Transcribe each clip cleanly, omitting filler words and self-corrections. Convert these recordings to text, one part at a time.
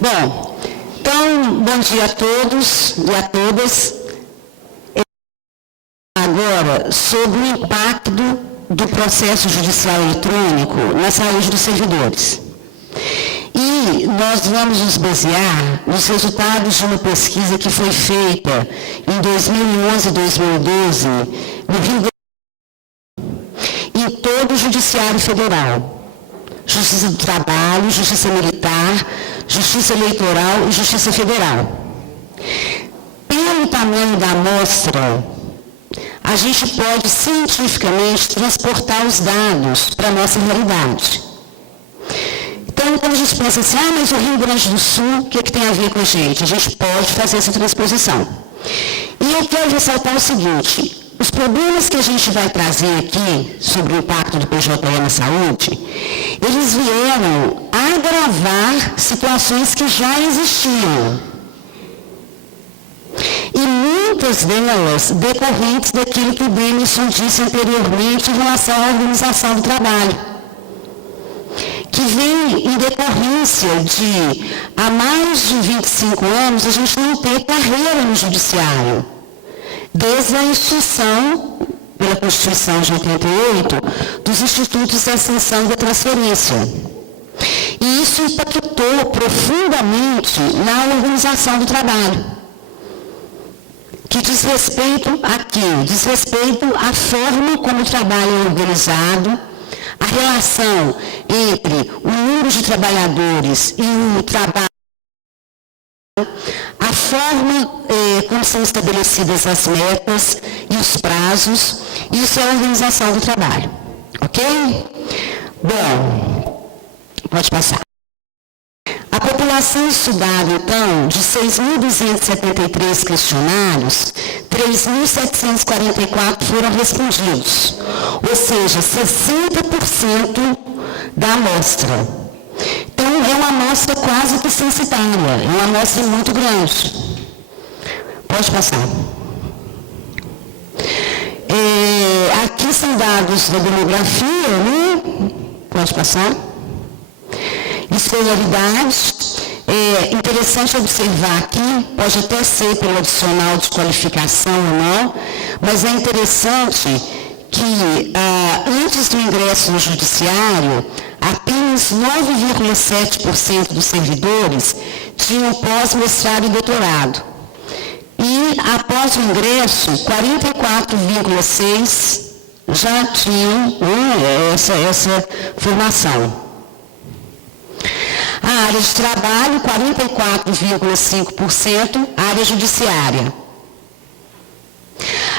Bom, então, bom dia a todos e a todas. Agora, sobre o impacto do processo judicial eletrônico na saúde dos servidores. E nós vamos nos basear nos resultados de uma pesquisa que foi feita em 2011 e 2012 no Rio Grande do Sul, em todo o Judiciário Federal. Justiça do Trabalho, Justiça Militar, Justiça Eleitoral e Justiça Federal. Pelo tamanho da amostra, a gente pode cientificamente transportar os dados para a nossa realidade. Então, quando a gente pensa assim, mas o Rio Grande do Sul, o que tem a ver com a gente? A gente pode fazer essa transposição. E eu quero ressaltar o seguinte, os problemas que a gente vai trazer aqui sobre o impacto do PJE na saúde, eles vieram agravar situações que já existiam. E muitas delas decorrentes daquilo que o Denilson disse anteriormente em relação à organização do trabalho, que vem em decorrência de, há mais de 25 anos, a gente não ter carreira no judiciário, desde a instituição, pela Constituição de 88, dos institutos de ascensão e da transferência. E isso impactou profundamente na organização do trabalho. Que diz respeito a quê? Diz respeito à forma como o trabalho é organizado, a relação entre o número de trabalhadores e o trabalho, a forma como são estabelecidas as metas e os prazos, isso é a organização do trabalho. Ok? Bom, pode passar. A população estudada, então, de 6.273 questionários, 3.744 foram respondidos, ou seja, 60% da amostra. Então, é uma amostra quase que censitária, é uma amostra muito grande. Pode passar. Aqui são dados da demografia, né? Pode passar. Escolaridade, é interessante observar aqui, pode até ser pelo adicional de qualificação ou não, mas é interessante que antes do ingresso no judiciário, apenas 9,7% dos servidores tinham pós-mestrado e doutorado. E após o ingresso, 44,6% já tinham essa formação. A área de trabalho, 44,5%, área judiciária.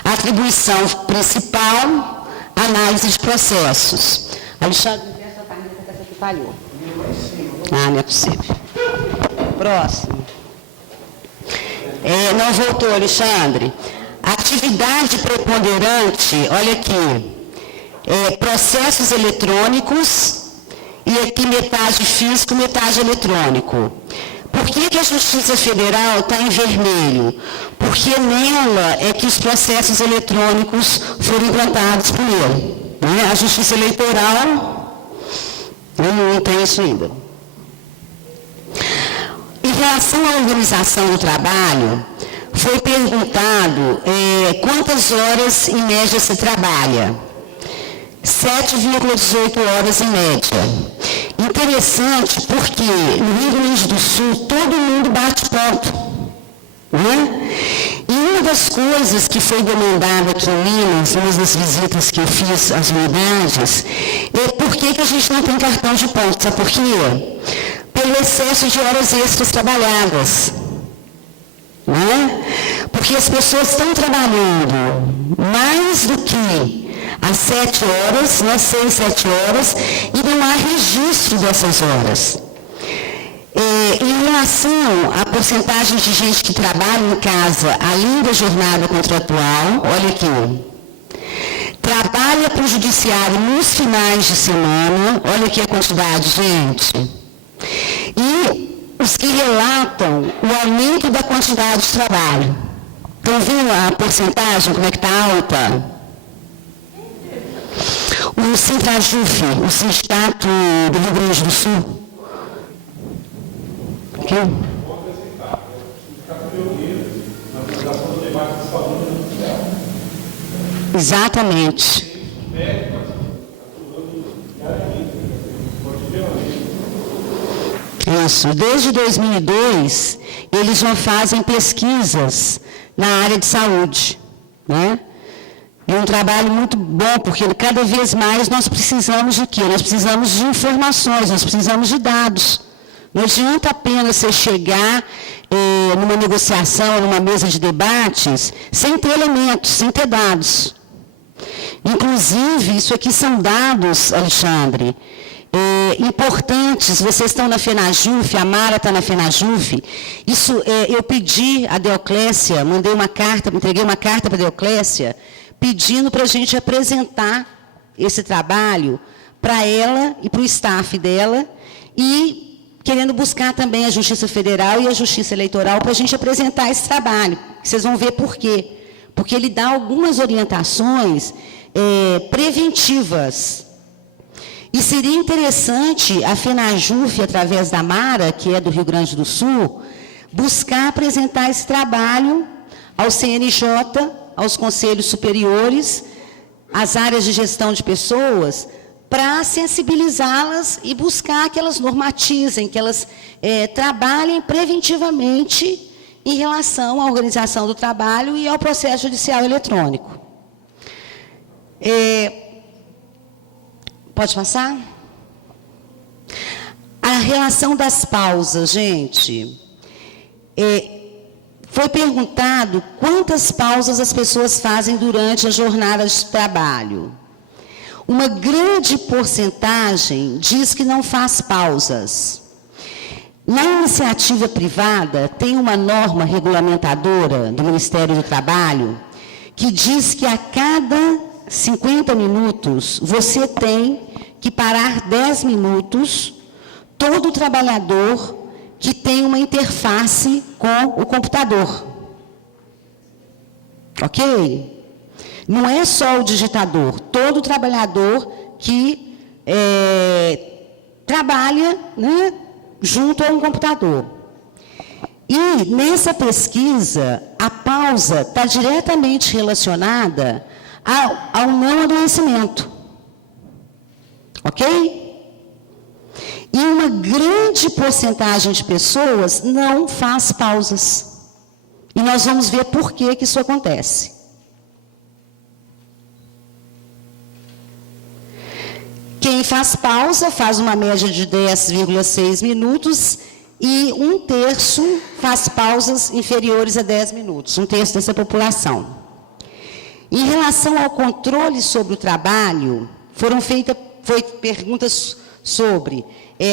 A atribuição principal, análise de processos. Alexandre, essa aqui falhou. Não é possível. Próximo. Não voltou, Alexandre. Atividade preponderante, olha aqui. Processos eletrônicos. E aqui metade físico, metade eletrônico. Por que a Justiça Federal está em vermelho? Porque nela é que os processos eletrônicos foram implantados primeiro. Né? A Justiça Eleitoral não tem isso ainda. Em relação à organização do trabalho, foi perguntado quantas horas em média se trabalha. 7,18 horas em média. Interessante porque no Rio Grande do Sul todo mundo bate ponto. Né? E uma das coisas que foi demandada aqui em Minas, uma das visitas que eu fiz às unidades, é por que a gente não tem cartão de ponto. Sabe por quê? Pelo excesso de horas extras trabalhadas. Né? Porque as pessoas estão trabalhando mais do que às 7 horas, né, 6, 7 horas, e não há registro dessas horas. Em relação à porcentagem de gente que trabalha em casa, além da jornada contratual, olha aqui, trabalha para o judiciário nos finais de semana, olha aqui a quantidade, gente. E os que relatam o aumento da quantidade de trabalho. Estão vendo a porcentagem, como é que está alta? O Sintrajuf, o Sindicato do Rio Grande do Sul, Ok? Exatamente. Isso. Desde 2002, eles já fazem pesquisas na área de saúde, né? E um trabalho muito bom, porque cada vez mais nós precisamos de quê? Nós precisamos de informações, nós precisamos de dados. Não adianta apenas você chegar numa negociação, numa mesa de debates, sem ter elementos, sem ter dados. Inclusive, isso aqui são dados, Alexandre, importantes. Vocês estão na FENAJUF, a Mara está na FENAJUF. Isso, eu pedi a Deoclésia, entreguei uma carta para a Deoclésia, pedindo para a gente apresentar esse trabalho para ela e para o staff dela, e querendo buscar também a Justiça Federal e a Justiça Eleitoral para a gente apresentar esse trabalho. Vocês vão ver por quê. Porque ele dá algumas orientações preventivas. E seria interessante a FENAJUF, através da Mara, que é do Rio Grande do Sul, buscar apresentar esse trabalho ao CNJ, aos conselhos superiores, às áreas de gestão de pessoas, para sensibilizá-las e buscar que elas normatizem, que elas trabalhem preventivamente em relação à organização do trabalho e ao processo judicial eletrônico. Pode passar? A relação das pausas, gente. Foi perguntado quantas pausas as pessoas fazem durante a jornada de trabalho. Uma grande porcentagem diz que não faz pausas. Na iniciativa privada, tem uma norma regulamentadora do Ministério do Trabalho que diz que a cada 50 minutos, você tem que parar 10 minutos, todo trabalhador que tem uma interface com o computador. Ok? Não é só o digitador, todo trabalhador que trabalha, né, junto a um computador. E, nessa pesquisa, a pausa está diretamente relacionada ao não adoecimento. Ok? E uma grande porcentagem de pessoas não faz pausas. E nós vamos ver por que isso acontece. Quem faz pausa faz uma média de 10,6 minutos e 1/3 faz pausas inferiores a 10 minutos, 1/3 dessa população. Em relação ao controle sobre o trabalho, foram feitas perguntas sobre,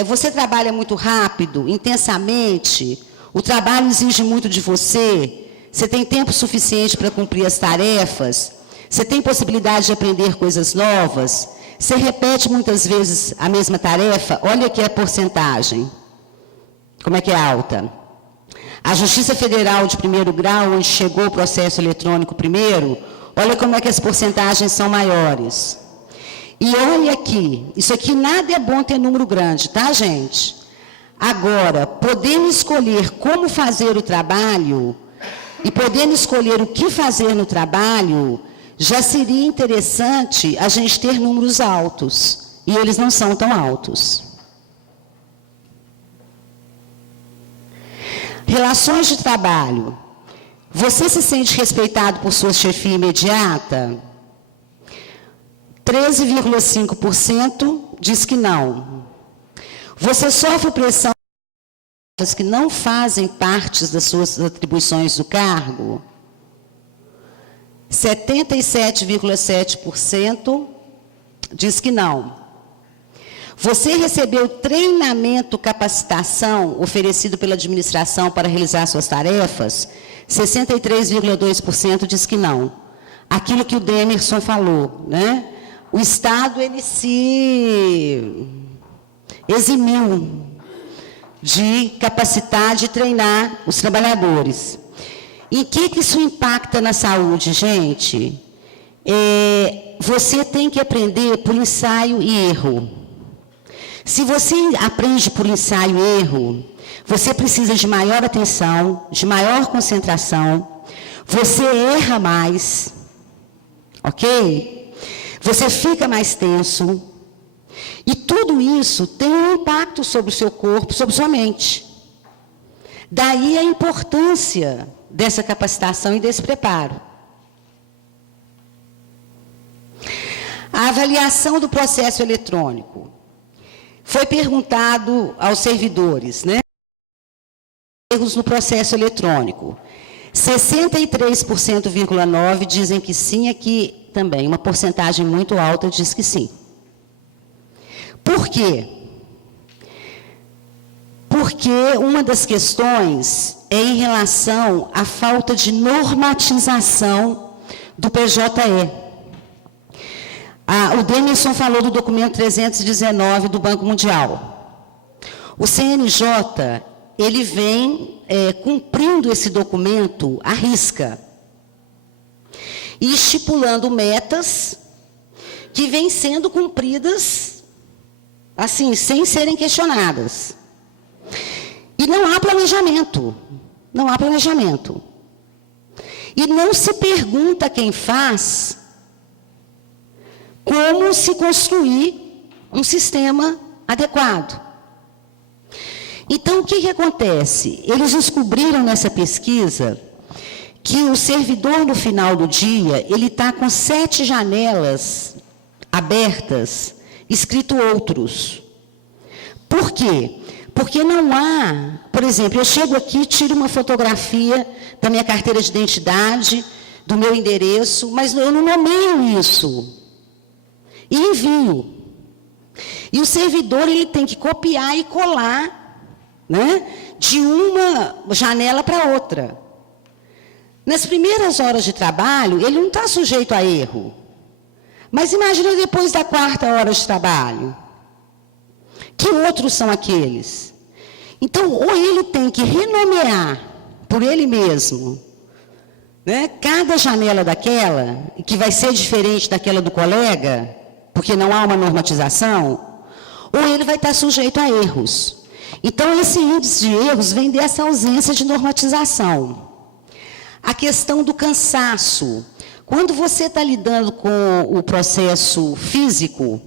você trabalha muito rápido, intensamente, o trabalho exige muito de você, você tem tempo suficiente para cumprir as tarefas, você tem possibilidade de aprender coisas novas, você repete muitas vezes a mesma tarefa, olha aqui a porcentagem, como é que é alta. A Justiça Federal de primeiro grau, onde chegou o processo eletrônico primeiro, olha como é que as porcentagens são maiores. E olha aqui, isso aqui nada é bom ter número grande, tá, gente? Agora, podendo escolher como fazer o trabalho e podendo escolher o que fazer no trabalho, já seria interessante a gente ter números altos. E eles não são tão altos. Relações de trabalho. Você se sente respeitado por sua chefia imediata? 13,5% diz que não. Você sofre pressão que não fazem parte das suas atribuições do cargo? 77,7% diz que não. Você recebeu treinamento, capacitação oferecido pela administração para realizar suas tarefas? 63,2% diz que não. Aquilo que o Demerson falou, né? O Estado, ele se eximiu de capacitar, de treinar os trabalhadores. Em que isso impacta na saúde, gente? Você tem que aprender por ensaio e erro. Se você aprende por ensaio e erro, você precisa de maior atenção, de maior concentração, você erra mais, ok? Você fica mais tenso. E tudo isso tem um impacto sobre o seu corpo, sobre sua mente. Daí a importância dessa capacitação e desse preparo. A avaliação do processo eletrônico. Foi perguntado aos servidores, né? Erros no processo eletrônico. 63,9% dizem que sim, aqui também uma porcentagem muito alta diz que sim. Por quê? Porque uma das questões é em relação à falta de normatização do PJE. O Demerson falou do documento 319 do Banco Mundial. O CNJ, ele vem cumprindo esse documento à risca e estipulando metas que vêm sendo cumpridas, assim, sem serem questionadas. E não há planejamento. Não há planejamento. E não se pergunta a quem faz como se construir um sistema adequado. Então, o que acontece? Eles descobriram nessa pesquisa que o servidor, no final do dia, ele está com 7 janelas abertas, escrito outros. Por quê? Porque não há, por exemplo, eu chego aqui, tiro uma fotografia da minha carteira de identidade, do meu endereço, mas eu não nomeio isso. E envio. E o servidor, ele tem que copiar e colar, né, de uma janela para outra. Nas primeiras horas de trabalho, ele não está sujeito a erro. Mas imagina depois da 4ª hora de trabalho. Que outros são aqueles? Então, ou ele tem que renomear por ele mesmo, né, cada janela daquela, que vai ser diferente daquela do colega, porque não há uma normatização, ou ele vai estar sujeito a erros. Então, esse índice de erros vem dessa ausência de normatização. A questão do cansaço. Quando você está lidando com o processo físico,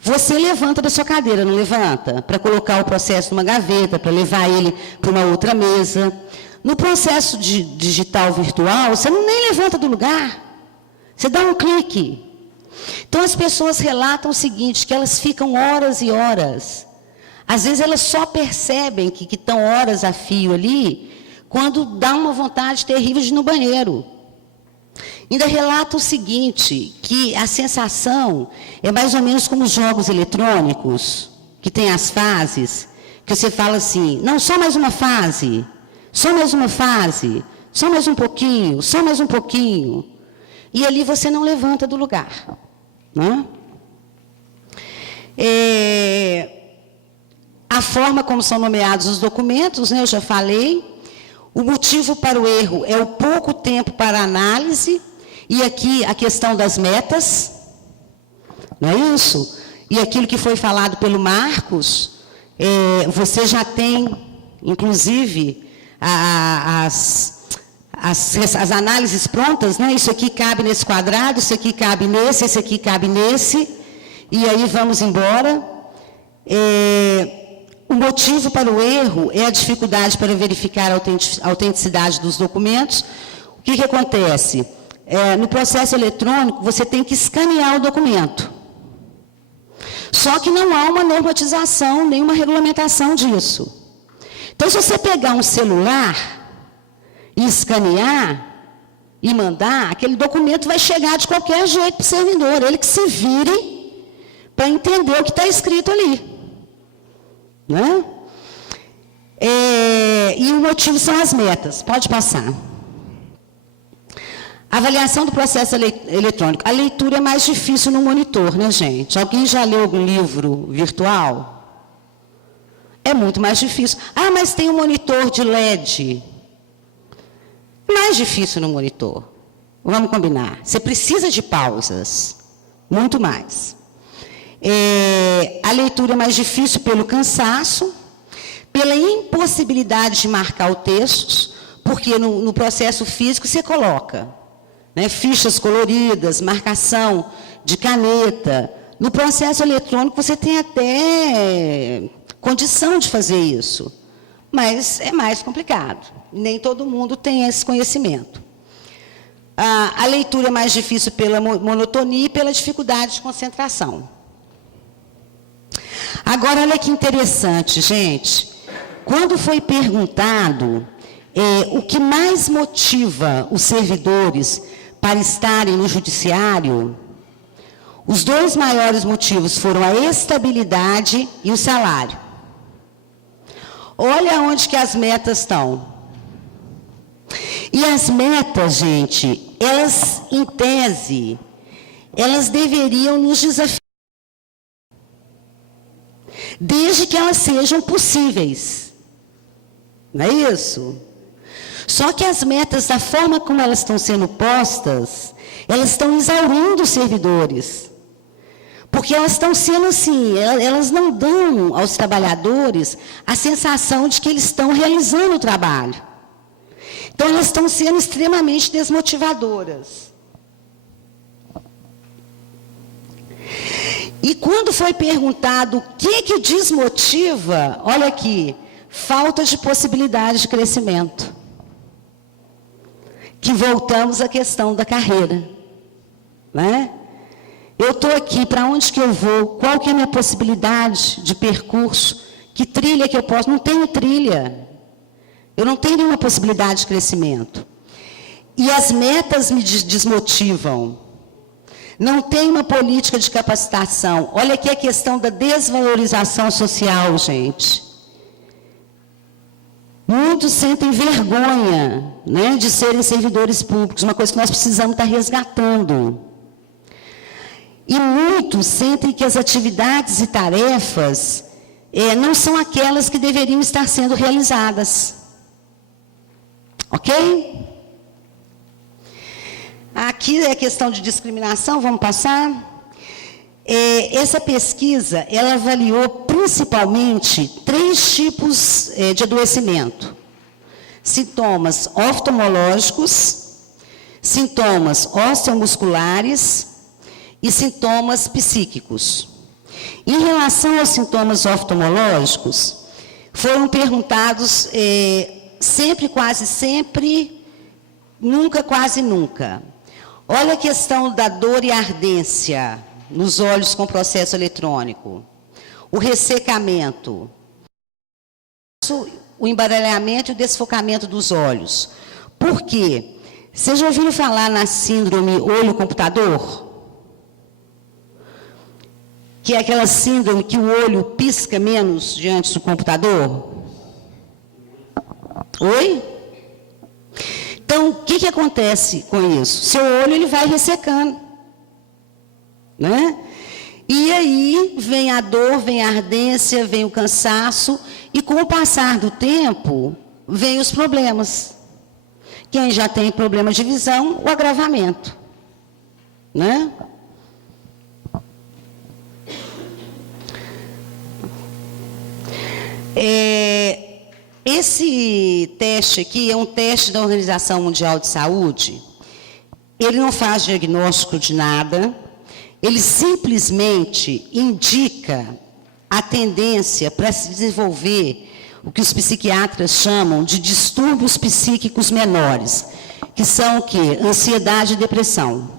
você levanta da sua cadeira, não levanta? Para colocar o processo numa gaveta, para levar ele para uma outra mesa. No processo digital virtual, você nem levanta do lugar. Você dá um clique. Então, as pessoas relatam o seguinte, que elas ficam horas e horas. Às vezes, elas só percebem que estão horas a fio ali, quando dá uma vontade terrível de ir no banheiro. Ainda relata o seguinte, que a sensação é mais ou menos como os jogos eletrônicos, que tem as fases, que você fala assim, não, só mais uma fase, só mais uma fase, só mais um pouquinho, só mais um pouquinho. E ali você não levanta do lugar. Né? A forma como são nomeados os documentos, né, eu já falei. O motivo para o erro é o pouco tempo para análise, e aqui a questão das metas, não é isso? E aquilo que foi falado pelo Marcos, você já tem, inclusive, as análises prontas, né? Isso aqui cabe nesse quadrado, isso aqui cabe nesse, esse aqui cabe nesse, e aí vamos embora. O motivo para o erro é a dificuldade para verificar a autenticidade dos documentos. O que acontece? No processo eletrônico, você tem que escanear o documento. Só que não há uma normatização, nem uma regulamentação disso. Então, se você pegar um celular e escanear e mandar, aquele documento vai chegar de qualquer jeito para o servidor. Ele que se vire para entender o que está escrito ali. Né? E o motivo são as metas. Pode passar. Avaliação do processo eletrônico. A leitura é mais difícil no monitor, né, gente? Alguém já leu algum livro virtual? É muito mais difícil. Ah, mas tem um monitor de LED. Mais difícil no monitor. Vamos combinar. Você precisa de pausas. Muito mais. A leitura é mais difícil pelo cansaço, pela impossibilidade de marcar o texto, porque no processo físico você coloca, né, fichas coloridas, marcação de caneta. No processo eletrônico você tem até condição de fazer isso, mas é mais complicado. Nem todo mundo tem esse conhecimento. A leitura é mais difícil pela monotonia e pela dificuldade de concentração. Agora, olha que interessante, gente. Quando foi perguntado o que mais motiva os servidores para estarem no judiciário, os dois maiores motivos foram a estabilidade e o salário. Olha onde que as metas estão. E as metas, gente, elas, em tese, elas deveriam nos desafiar, desde que elas sejam possíveis. Não é isso? Só que as metas, da forma como elas estão sendo postas, elas estão exaurindo os servidores. Porque elas estão sendo assim, elas não dão aos trabalhadores a sensação de que eles estão realizando o trabalho. Então, elas estão sendo extremamente desmotivadoras. E quando foi perguntado o que desmotiva, olha aqui, falta de possibilidade de crescimento. Que voltamos à questão da carreira. Né? Eu estou aqui, para onde que eu vou? Qual que é a minha possibilidade de percurso? Que trilha que eu posso? Não tenho trilha. Eu não tenho nenhuma possibilidade de crescimento. E as metas me desmotivam. Não tem uma política de capacitação. Olha aqui a questão da desvalorização social, gente. Muitos sentem vergonha, né, de serem servidores públicos, uma coisa que nós precisamos estar resgatando. E muitos sentem que as atividades e tarefas não são aquelas que deveriam estar sendo realizadas. Ok? Aqui é a questão de discriminação, vamos passar. Essa pesquisa, ela avaliou principalmente 3 tipos de adoecimento. Sintomas oftalmológicos, sintomas osteomusculares e sintomas psíquicos. Em relação aos sintomas oftalmológicos, foram perguntados sempre, quase sempre, nunca, quase nunca. Olha a questão da dor e ardência nos olhos com processo eletrônico. O ressecamento, o embaralhamento e o desfocamento dos olhos. Por quê? Vocês já ouviram falar na síndrome olho-computador? Que é aquela síndrome que o olho pisca menos diante do computador? Oi? Então, o que acontece com isso? Seu olho ele vai ressecando. Né? E aí vem a dor, vem a ardência, vem o cansaço, e com o passar do tempo, vem os problemas. Quem já tem problema de visão, o agravamento. Né? Esse teste aqui é um teste da Organização Mundial de Saúde. Ele não faz diagnóstico de nada, ele simplesmente indica a tendência para se desenvolver o que os psiquiatras chamam de distúrbios psíquicos menores, que são o quê? Ansiedade e depressão.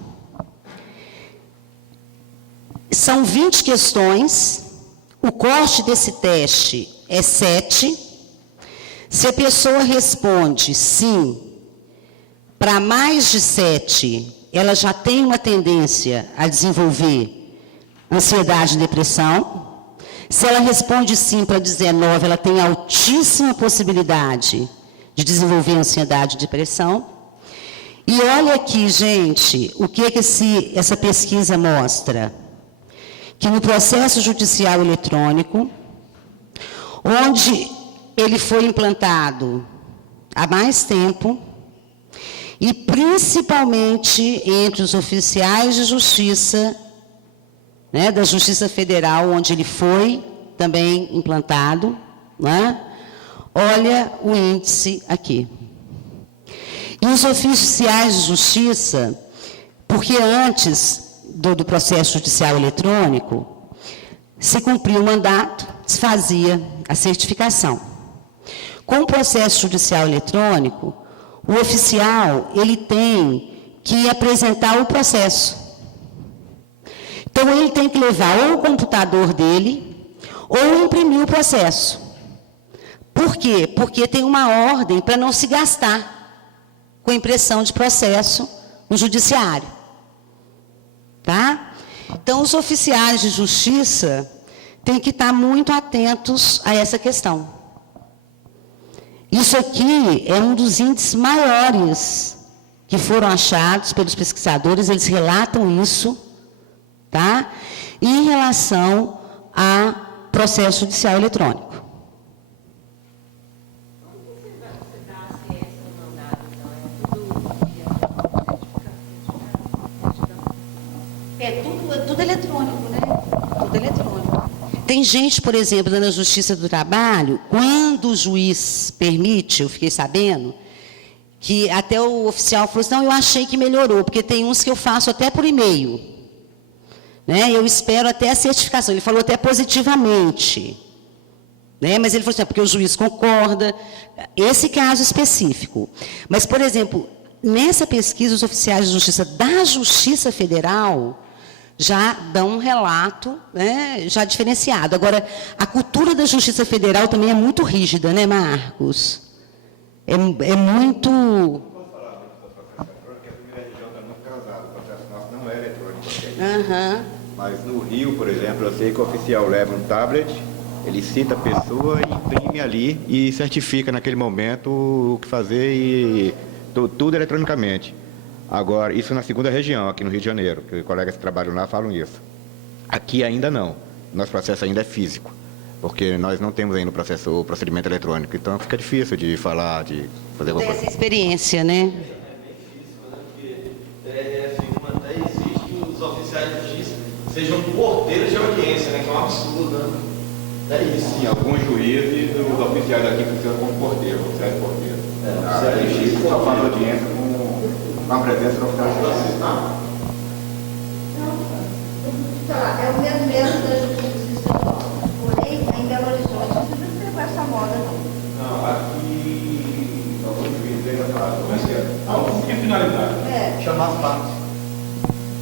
São 20 questões, o corte desse teste é 7. Se a pessoa responde sim, para mais de 7, ela já tem uma tendência a desenvolver ansiedade e depressão. Se ela responde sim para 19, ela tem altíssima possibilidade de desenvolver ansiedade e depressão. E olha aqui, gente, o que essa pesquisa mostra? Que no processo judicial eletrônico, onde ele foi implantado há mais tempo, e principalmente entre os oficiais de justiça, né, da Justiça Federal, onde ele foi também implantado, né? Olha o índice aqui. E os oficiais de justiça, porque antes do processo judicial eletrônico, se cumpria o mandato, se fazia a certificação. Com o processo judicial eletrônico, o oficial ele tem que apresentar o processo. Então, ele tem que levar ou o computador dele, ou imprimir o processo. Por quê? Porque tem uma ordem para não se gastar com impressão de processo no judiciário. Tá? Então, os oficiais de justiça têm que estar muito atentos a essa questão. Isso aqui é um dos índices maiores que foram achados pelos pesquisadores, eles relatam isso, tá? Em relação a processo judicial eletrônico. É tudo eletrônico, né? Tudo eletrônico. Tem gente, por exemplo, na Justiça do Trabalho, quando o juiz permite, eu fiquei sabendo, que até o oficial falou assim, não, eu achei que melhorou, porque tem uns que eu faço até por e-mail. Né? Eu espero até a certificação. Ele falou até positivamente. Né? Mas ele falou assim, porque o juiz concorda. Esse caso específico. Mas, por exemplo, nessa pesquisa, os oficiais de justiça da Justiça Federal já dão um relato, né, já diferenciado. Agora, a cultura da Justiça Federal também é muito rígida, né, Marcos? É muito... Posso falar porque a primeira região está muito casada, o processo nosso não é eletrônico. Mas no Rio, por exemplo, eu sei que o oficial leva um tablet, ele cita a pessoa, imprime ali e certifica naquele momento o que fazer e tudo eletronicamente. Agora, isso na segunda região, aqui no Rio de Janeiro, que os colegas que trabalham lá falam isso. Aqui ainda não. Nosso processo ainda é físico, porque nós não temos ainda o procedimento eletrônico. Então, fica difícil de falar, de fazer alguma coisa. Essa experiência, né? É bem difícil, né? Porque TRF1 até exige que os oficiais de justiça sejam porteiros de audiência, né? Que é um absurdo, né? É isso. Sim, alguns juízes, os oficiais daqui funcionam como porteiro, oficiais de porteiro. Oficiais de justiça só faz audiência com a presença do oficial de justiça. É o mesmo da justiça, porém, em Belo Horizonte, você não pegou essa moda, não. Não, aqui, alguns juízes ainda fazem. Mas que finalidade? chamar as partes.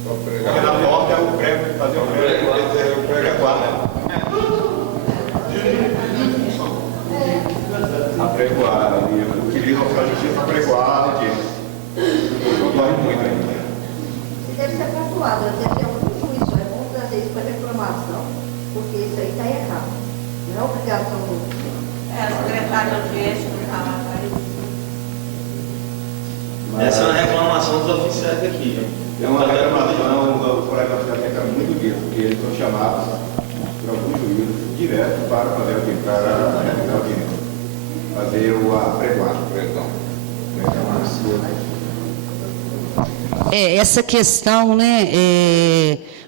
Porque na porta é o prego, fazer o prego, o prego é quadro. Apregoar, utiliza o oficial de justiça para apregoar a audiência. Ocorre muito ainda. Deve ser pontuado, deve ter algum juízo, é bom trazer isso para reclamação, porque isso aí está errado. Não é obrigação do A secretária de audiência não está lá atrás. Essa é uma reclamação dos oficiais daqui. É uma reclamação, os colegas já tentam muito disso, porque eles são chamados por alguns juízes direto para fazer a audiência, fazer o apregoar, perdão. Essa questão, né,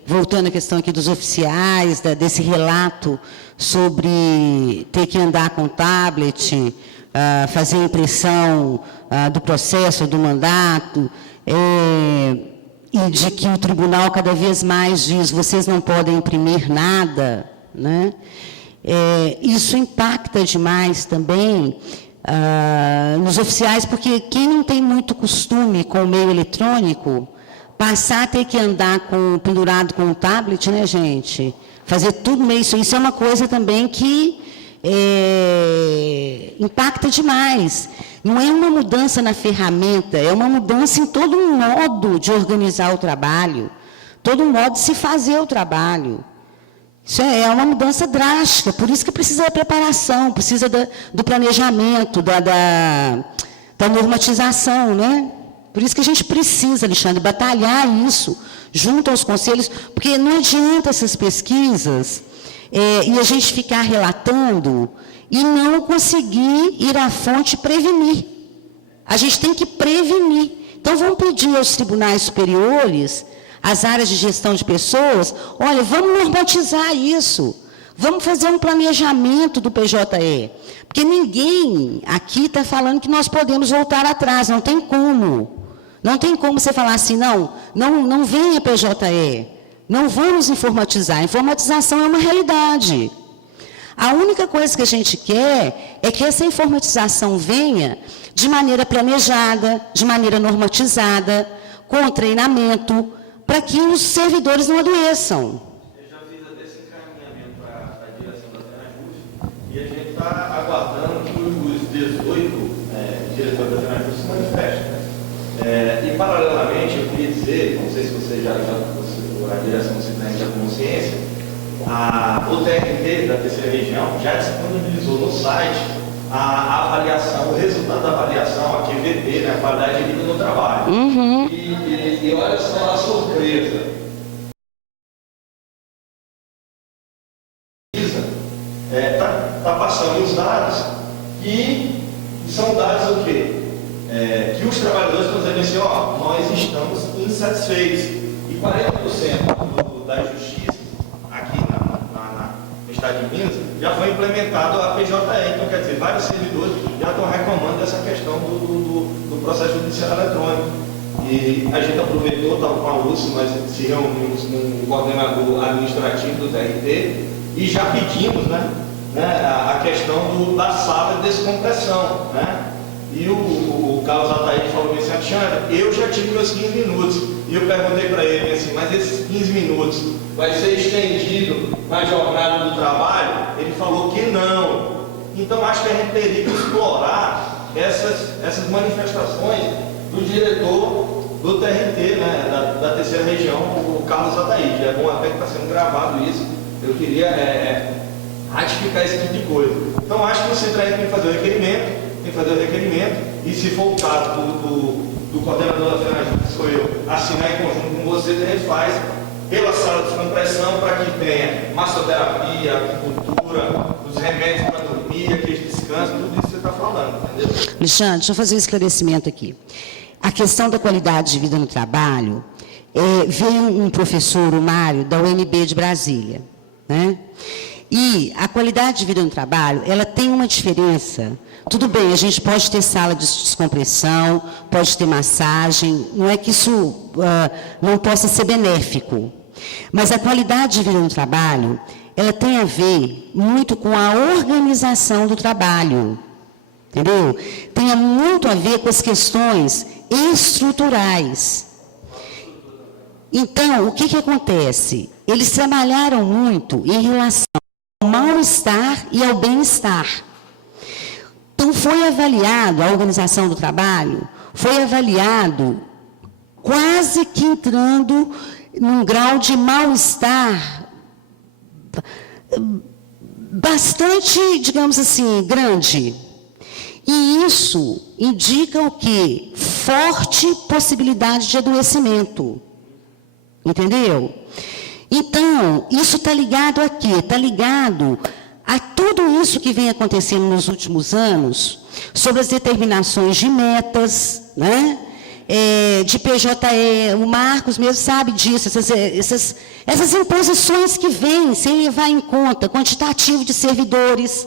voltando à questão aqui dos oficiais, desse relato sobre ter que andar com tablet, fazer impressão do processo, do mandato, e de que o tribunal cada vez mais diz, vocês não podem imprimir nada, né? Isso impacta demais também nos oficiais, porque quem não tem muito costume com o meio eletrônico, passar a ter que andar pendurado com o tablet, né, gente? Fazer tudo meio isso é uma coisa também que impacta demais. Não é uma mudança na ferramenta, é uma mudança em todo um modo de organizar o trabalho, todo um modo de se fazer o trabalho. Isso é uma mudança drástica, por isso que precisa da preparação, precisa do planejamento, da normatização, né? Por isso que a gente precisa, Alexandre, batalhar isso junto aos conselhos, porque não adianta essas pesquisas e a gente ficar relatando e não conseguir ir à fonte e prevenir. A gente tem que prevenir. Então, vamos pedir aos tribunais superiores as áreas de gestão de pessoas, olha, vamos normatizar isso. Vamos fazer um planejamento do PJE. Porque ninguém aqui está falando que nós podemos voltar atrás, não tem como. Não tem como você falar assim, não venha PJE, não vamos informatizar. A informatização é uma realidade. A única coisa que a gente quer é que essa informatização venha de maneira planejada, de maneira normatizada, com treinamento, para que os servidores não adoeçam. Eu já fiz até esse encaminhamento para a direção da Fenajus e a gente está aguardando que os 18 diretores da Fenajus se manifestem. E, paralelamente, eu queria dizer, não sei se você a direção simplesmente da consciência, o TRT da terceira região já disponibilizou no site a avaliação, o resultado da avaliação, a QVT, né, a qualidade de vida no trabalho. Uhum. E olha só a surpresa. Está passando os dados e são dados o quê? Que os trabalhadores estão dizendo assim, nós estamos insatisfeitos. E 40% da justiça aqui no estado de Minas já foi implementado a PJE. Então, quer dizer, vários servidores já estão reclamando dessa questão do processo judicial eletrônico. E a gente aproveitou, estava com a Lúcia, nós se reunimos com o coordenador administrativo do TRT e já pedimos a questão da sala de descompressão. E o Carlos Ataíde falou assim, Alexandre, eu já tive meus 15 minutos. E eu perguntei para ele assim, mas esses 15 minutos vai ser estendido na jornada do trabalho? Ele falou que não. Então acho que a gente teria que explorar essas manifestações do diretor do TRT, da terceira região, o Carlos Ataíde. É bom até que está sendo gravado isso. Eu queria ratificar esse tipo de coisa. Então acho que o Centraí tem que fazer o requerimento, e se for o caso do coordenador da Fenajus, que sou eu, assinar em conjunto com vocês, a gente faz pela sala de descompressão para que tenha massoterapia, acupuntura, os remédios para dormir, aqueles descansos, tudo isso que você está falando, entendeu? Alexandre, deixa eu fazer um esclarecimento aqui. A questão da qualidade de vida no trabalho, veio um professor, o Mário, da UNB de Brasília, né? E a qualidade de vida no trabalho, ela tem uma diferença. Tudo bem, a gente pode ter sala de descompressão, pode ter massagem, não é que isso não possa ser benéfico. Mas a qualidade de vida no trabalho, ela tem a ver muito com a organização do trabalho. Entendeu? Tem muito a ver com as questões estruturais. Então, o que acontece? Eles trabalharam muito em relação ao mal-estar e ao bem-estar. Então, foi avaliado, a organização do trabalho, foi avaliado quase que entrando num grau de mal-estar bastante, digamos assim, grande. E isso indica o quê? Forte possibilidade de adoecimento. Entendeu? Então, isso está ligado a quê? Está ligado a tudo isso que vem acontecendo nos últimos anos, sobre as determinações de metas, né? De PJE, o Marcos mesmo sabe disso, essas imposições que vêm sem levar em conta quantitativo de servidores,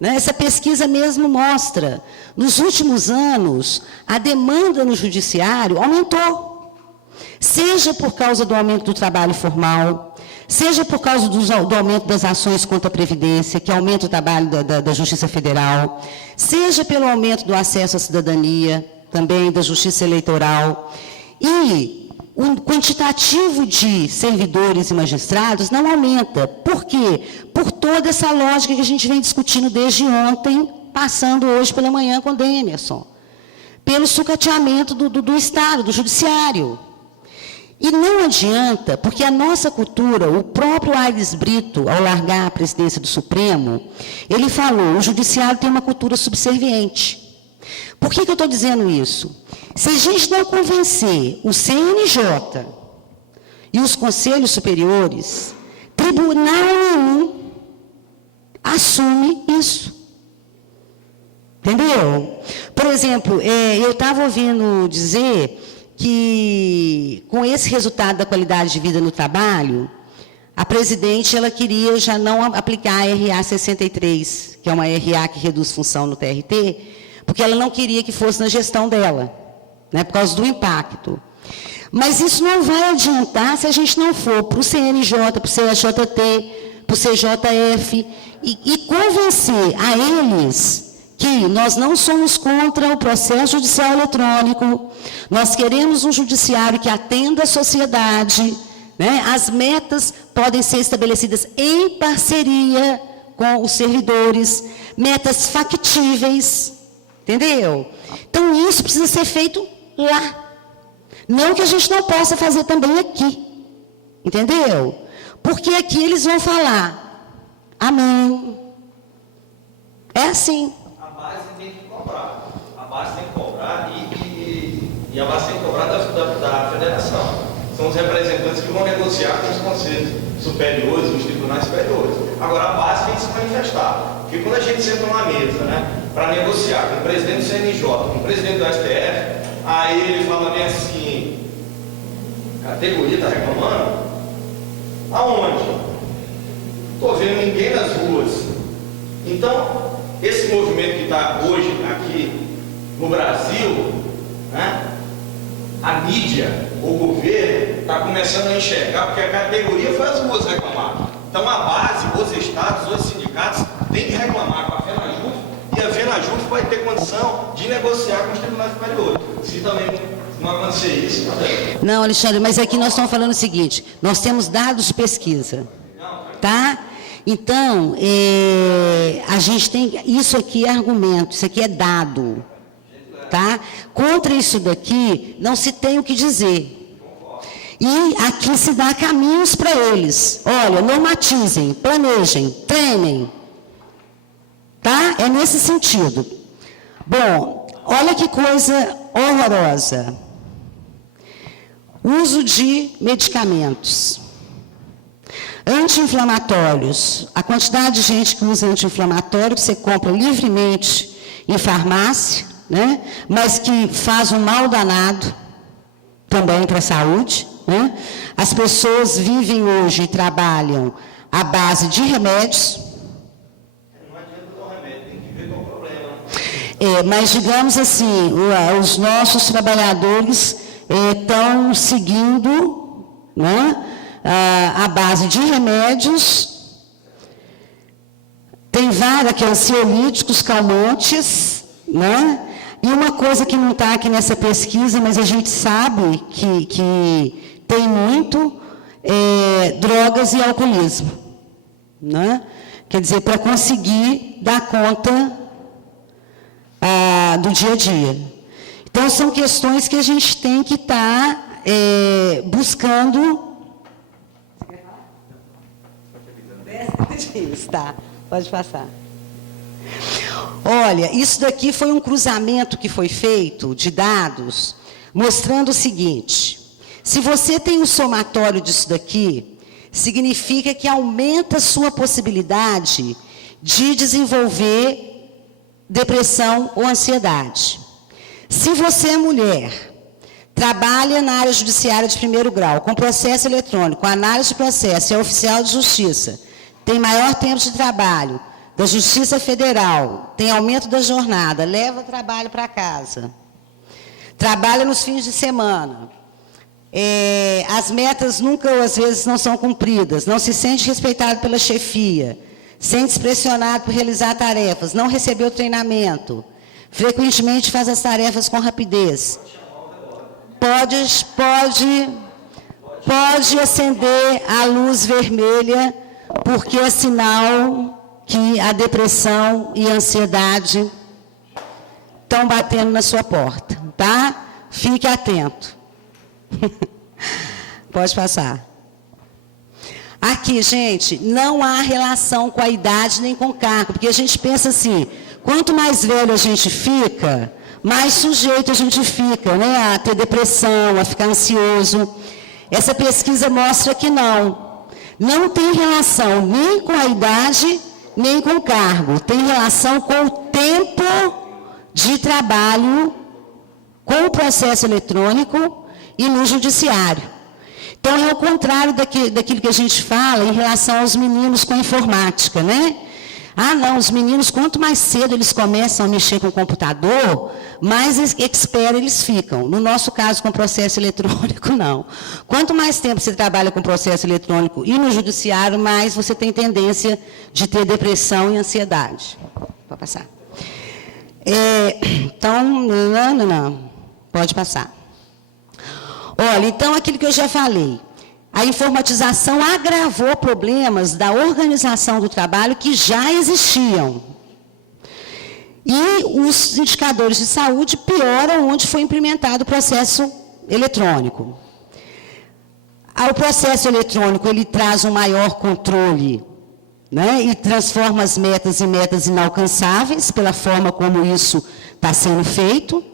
né? Essa pesquisa mesmo mostra, nos últimos anos, a demanda no judiciário aumentou. Seja por causa do aumento do trabalho formal, seja por causa do aumento das ações contra a Previdência, que aumenta o trabalho da Justiça Federal, seja pelo aumento do acesso à cidadania, também da Justiça Eleitoral. E o quantitativo de servidores e magistrados não aumenta. Por quê? Por toda essa lógica que a gente vem discutindo desde ontem, passando hoje pela manhã com o Demerson. Pelo sucateamento do Estado, do Judiciário. E não adianta, porque a nossa cultura, o próprio Aires Brito, ao largar a presidência do Supremo, ele falou, o judiciário tem uma cultura subserviente. Por que eu estou dizendo isso? Se a gente não convencer o CNJ e os conselhos superiores, tribunal nenhum assume isso. Entendeu? Por exemplo, eu estava ouvindo dizer que, com esse resultado da qualidade de vida no trabalho, a presidente ela queria já não aplicar a RA 63, que é uma RA que reduz função no TRT, porque ela não queria que fosse na gestão dela, né, por causa do impacto. Mas isso não vai adiantar se a gente não for para o CNJ, para o CJT, para o CJF, e convencer a eles que nós não somos contra o processo judicial eletrônico, nós queremos um judiciário que atenda a sociedade, né? As metas podem ser estabelecidas em parceria com os servidores, metas factíveis, entendeu? Então, isso precisa ser feito lá. Não que a gente não possa fazer também aqui, entendeu? Porque aqui eles vão falar, amém. É assim. A base tem que cobrar. A base tem que cobrar e a base tem que cobrar da federação. São os representantes que vão negociar com os conselhos superiores, os tribunais superiores. Agora, a base tem que se manifestar. Porque quando a gente senta numa mesa, né, para negociar com o presidente do CNJ, com o presidente do STF, aí ele fala bem assim, categoria está reclamando? Aonde? Não estou vendo ninguém nas ruas. Então, esse movimento que está hoje aqui no Brasil, né, a mídia, o governo, está começando a enxergar, porque a categoria foi as ruas reclamar. Então, a base, os estados, os sindicatos têm que reclamar com a FENAJUF, e a FENAJUF vai ter condição de negociar com os tribunais superiores. Se também não acontecer isso, tá bem? Não, Alexandre, mas aqui nós estamos falando o seguinte, nós temos dados de pesquisa, tá? Então, a gente tem, isso aqui é argumento, isso aqui é dado, tá? Contra isso daqui, não se tem o que dizer. E aqui se dá caminhos para eles. Olha, normatizem, planejem, treinem, tá? É nesse sentido. Bom, olha que coisa horrorosa. Uso de medicamentos. Anti-inflamatórios. A quantidade de gente que usa anti-inflamatório, que você compra livremente em farmácia, né? Mas que faz um mal danado também para a saúde, né? As pessoas vivem hoje e trabalham à base de remédios. Não adianta dar um remédio, tem que ver qual é o problema. Mas, digamos assim, os nossos trabalhadores estão seguindo, né, a base de remédios. Tem vários aqui, ansiolíticos, calmantes, né? E uma coisa que não está aqui nessa pesquisa, mas a gente sabe que tem muito, drogas e alcoolismo, né? Quer dizer, para conseguir dar conta do dia a dia. Então, são questões que a gente tem que estar buscando. Tá, pode passar. Olha, isso daqui foi um cruzamento que foi feito de dados, mostrando o seguinte: se você tem um somatório disso daqui, significa que aumenta a sua possibilidade de desenvolver depressão ou ansiedade. Se você é mulher, trabalha na área judiciária de primeiro grau, com processo eletrônico, análise de processo, é oficial de justiça, tem maior tempo de trabalho, da Justiça Federal, tem aumento da jornada, leva trabalho para casa, trabalha nos fins de semana, as metas nunca, às vezes, não são cumpridas, não se sente respeitado pela chefia, sente-se pressionado por realizar tarefas, não recebeu treinamento, frequentemente faz as tarefas com rapidez. Pode acender a luz vermelha, porque é sinal que a depressão e a ansiedade estão batendo na sua porta, tá? Fique atento. Pode passar. Aqui, gente, não há relação com a idade nem com o cargo, porque a gente pensa assim, quanto mais velho a gente fica, mais sujeito a gente fica, né, a ter depressão, a ficar ansioso. Essa pesquisa mostra que não tem relação nem com a idade, nem com o cargo, tem relação com o tempo de trabalho com o processo eletrônico e no judiciário. Então, é o contrário daquilo que a gente fala em relação aos meninos com informática, né? Ah, não, os meninos, quanto mais cedo eles começam a mexer com o computador, mais expert eles ficam. No nosso caso, com processo eletrônico, não. Quanto mais tempo você trabalha com processo eletrônico e no judiciário, mais você tem tendência de ter depressão e ansiedade. Pode passar. Então, não. Pode passar. Olha, então, aquilo que eu já falei. A informatização agravou problemas da organização do trabalho que já existiam. E os indicadores de saúde pioram onde foi implementado o processo eletrônico. O processo eletrônico, ele traz um maior controle, né, e transforma as metas em metas inalcançáveis, pela forma como isso está sendo feito.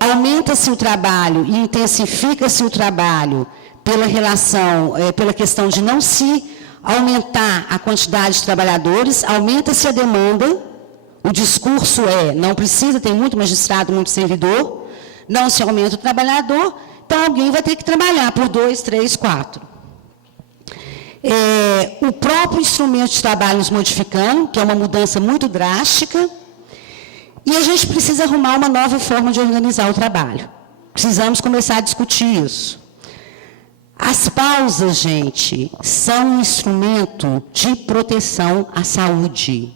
Aumenta-se o trabalho e intensifica-se o trabalho pela questão de não se aumentar a quantidade de trabalhadores, aumenta-se a demanda, o discurso não precisa, tem muito magistrado, muito servidor, não se aumenta o trabalhador, então alguém vai ter que trabalhar por 2, 3, 4. O próprio instrumento de trabalho nos modificando, que é uma mudança muito drástica, e a gente precisa arrumar uma nova forma de organizar o trabalho. Precisamos começar a discutir isso. As pausas, gente, são um instrumento de proteção à saúde.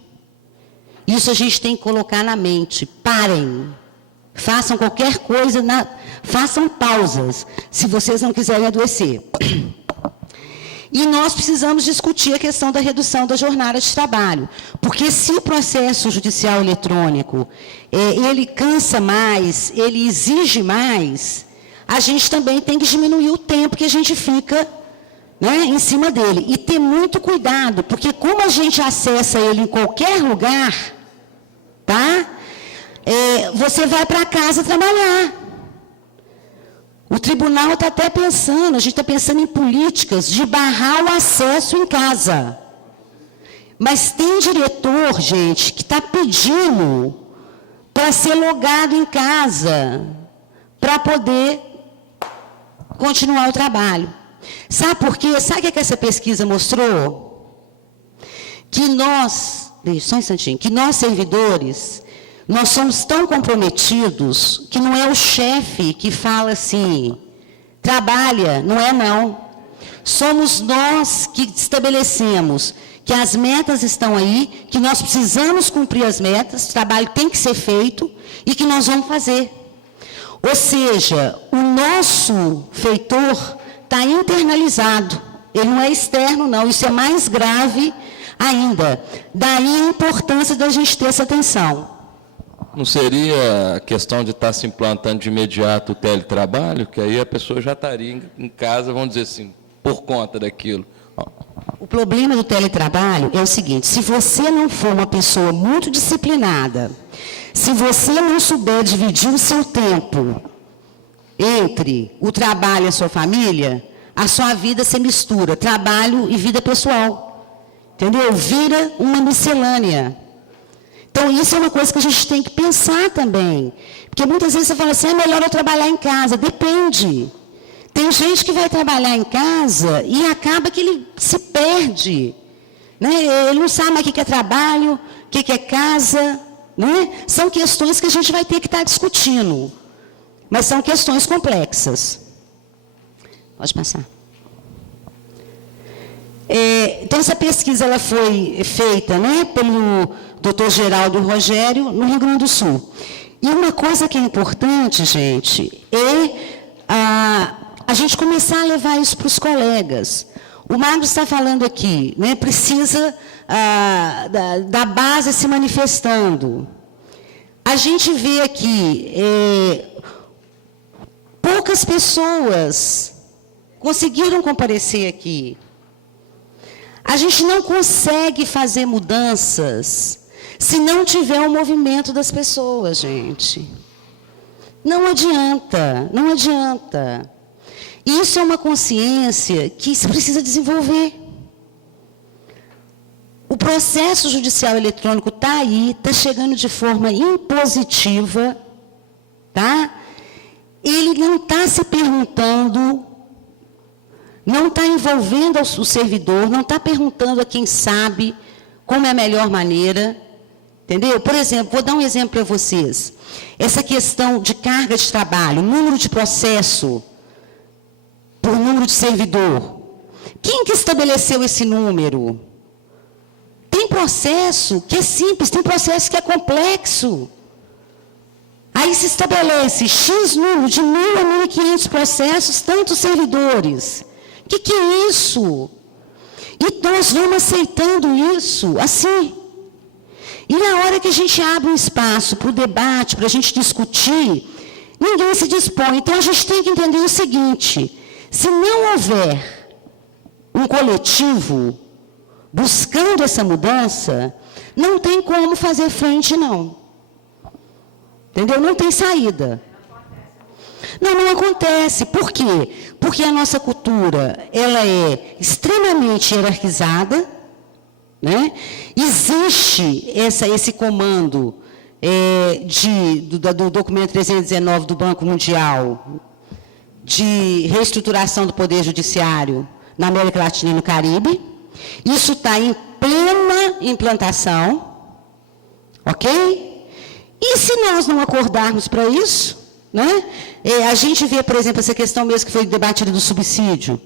Isso a gente tem que colocar na mente. Parem. Façam qualquer coisa, façam pausas, se vocês não quiserem adoecer. E nós precisamos discutir a questão da redução da jornada de trabalho. Porque se o processo judicial eletrônico, ele cansa mais, ele exige mais, a gente também tem que diminuir o tempo que a gente fica, né, em cima dele. E ter muito cuidado, porque como a gente acessa ele em qualquer lugar, tá? Você vai para casa trabalhar. O tribunal está até pensando, a gente está pensando em políticas de barrar o acesso em casa. Mas tem diretor, gente, que está pedindo para ser logado em casa, para poder continuar o trabalho. Sabe por quê? Sabe o que essa pesquisa mostrou? Que nós, só um instantinho, que nós servidores, nós somos tão comprometidos que não é o chefe que fala assim, trabalha, não é não. Somos nós que estabelecemos que as metas estão aí, que nós precisamos cumprir as metas, o trabalho tem que ser feito e que nós vamos fazer. Ou seja, o nosso feitor está internalizado, ele não é externo não, isso é mais grave ainda. Daí a importância da gente ter essa atenção. Não seria a questão de estar se implantando de imediato o teletrabalho, que aí a pessoa já estaria em casa, vamos dizer assim, por conta daquilo? O problema do teletrabalho é o seguinte, se você não for uma pessoa muito disciplinada, se você não souber dividir o seu tempo entre o trabalho e a sua família, a sua vida se mistura, trabalho e vida pessoal. Entendeu? Vira uma miscelânea. Então, isso é uma coisa que a gente tem que pensar também. Porque muitas vezes você fala assim, é melhor eu trabalhar em casa. Depende. Tem gente que vai trabalhar em casa e acaba que ele se perde. Né? Ele não sabe mais o que é trabalho, o que é casa. Né? São questões que a gente vai ter que estar discutindo. Mas são questões complexas. Pode passar. Então, essa pesquisa ela foi feita, né, pelo Dr. Geraldo Rogério, no Rio Grande do Sul. E uma coisa que é importante, gente, a gente começar a levar isso para os colegas. O Magno está falando aqui, né, precisa da base se manifestando. A gente vê aqui, poucas pessoas conseguiram comparecer aqui. A gente não consegue fazer mudanças se não tiver o movimento das pessoas, gente. Não adianta, não adianta. Isso é uma consciência que se precisa desenvolver. O processo judicial eletrônico está aí, está chegando de forma impositiva, tá? ele não está se perguntando, não está envolvendo o servidor, não está perguntando a quem sabe como é a melhor maneira, entendeu? Por exemplo, vou dar um exemplo para vocês. Essa questão de carga de trabalho, número de processo por número de servidor. Quem que estabeleceu esse número? Tem processo que é simples, tem processo que é complexo. Aí se estabelece X número de 1.000 a 1.500 processos, tantos servidores. O que é isso? E nós vamos aceitando isso assim. E na hora que a gente abre um espaço para o debate, para a gente discutir, ninguém se dispõe. Então a gente tem que entender o seguinte: se não houver um coletivo buscando essa mudança, não tem como fazer frente, não. Entendeu? Não tem saída. Não acontece. Por quê? Porque a nossa cultura, ela é extremamente hierarquizada, né? Existe esse comando do documento 319 do Banco Mundial de reestruturação do Poder Judiciário na América Latina e no Caribe. Isso está em plena implantação, ok? E se nós não acordarmos para isso, né? A gente vê, por exemplo, essa questão mesmo que foi debatida do subsídio.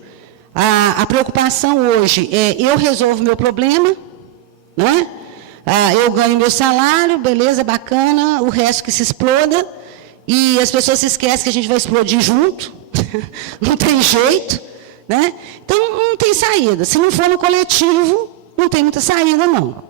A preocupação hoje é: eu resolvo meu problema, né? Eu ganho meu salário, beleza, bacana, o resto que se exploda, e as pessoas se esquecem que a gente vai explodir junto, não tem jeito, né? Então, não tem saída. Se não for no coletivo, não tem muita saída, não.